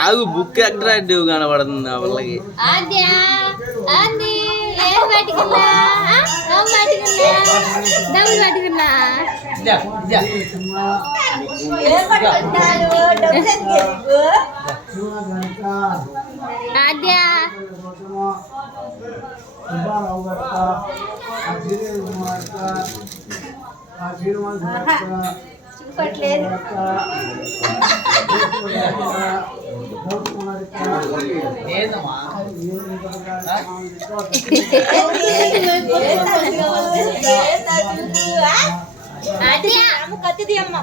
ఆగు book attractive కనబడుతుంది వాళ్ళకి. చూపట్లేదు కత్తిది అమ్మ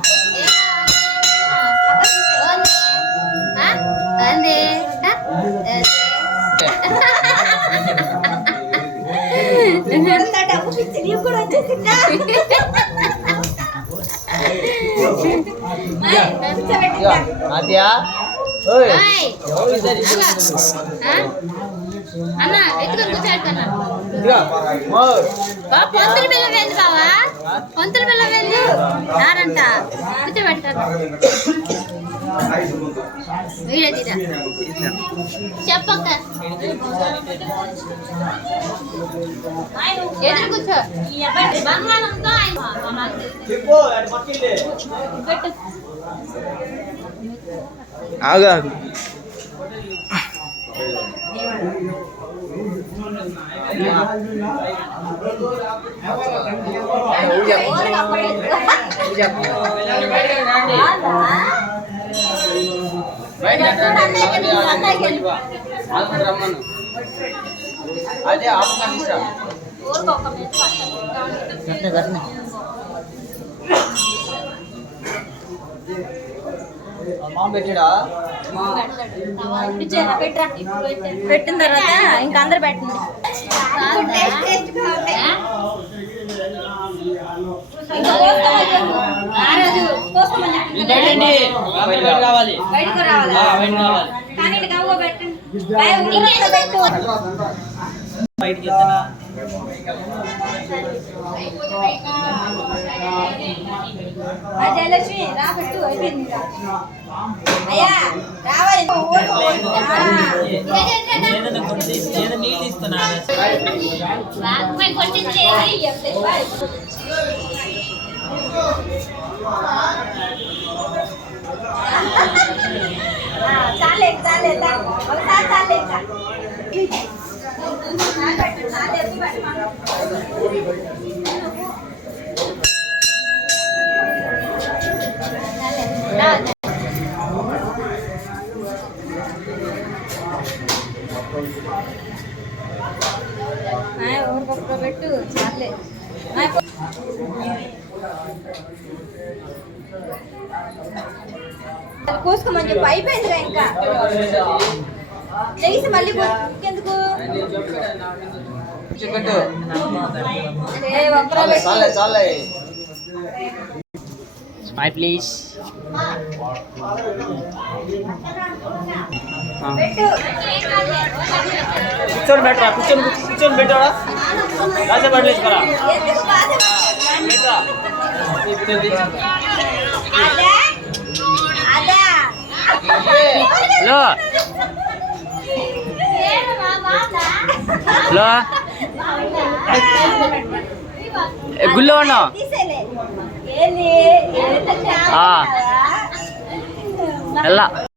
డబ్బు పిచ్చి నీవు కూడా వచ్చేసిందా అన్న ఎత్తుగా కూర్చోడుతున్నా పొంతుల పిల్ల వెళ్ళి బావా పొంతుల పిల్ల వెళ్ళి నారంట కూర్చోబెడతాను వీడే తీరా చెప్పక్క ఎదురు కూర్చో బంగాళంతో ఆగా అదే పెట్టిన తర్వాత ఇంకా అందరు పెట్టండి జయలక్ష్మి రా పెట్టు అయిపోయింది అయ్యా రావాలి నీళ్ళు ఇస్తున్నాను చాలే చాలే ఒకసారి చాలే ఊరికొక్క పెట్టు చాలే కోసుకోమని చెప్పి అయిపోయిందిరా ఇంకా లేచి మళ్ళీ ఎందుకు స్మైల్ ప్లీజ్ కూర్చొని పెట్టరా కూర్చొని పెట్టాడా రాజా పడలేసుకోరా హలో హలో గుళ్ళో ఉన్నావు ఎలా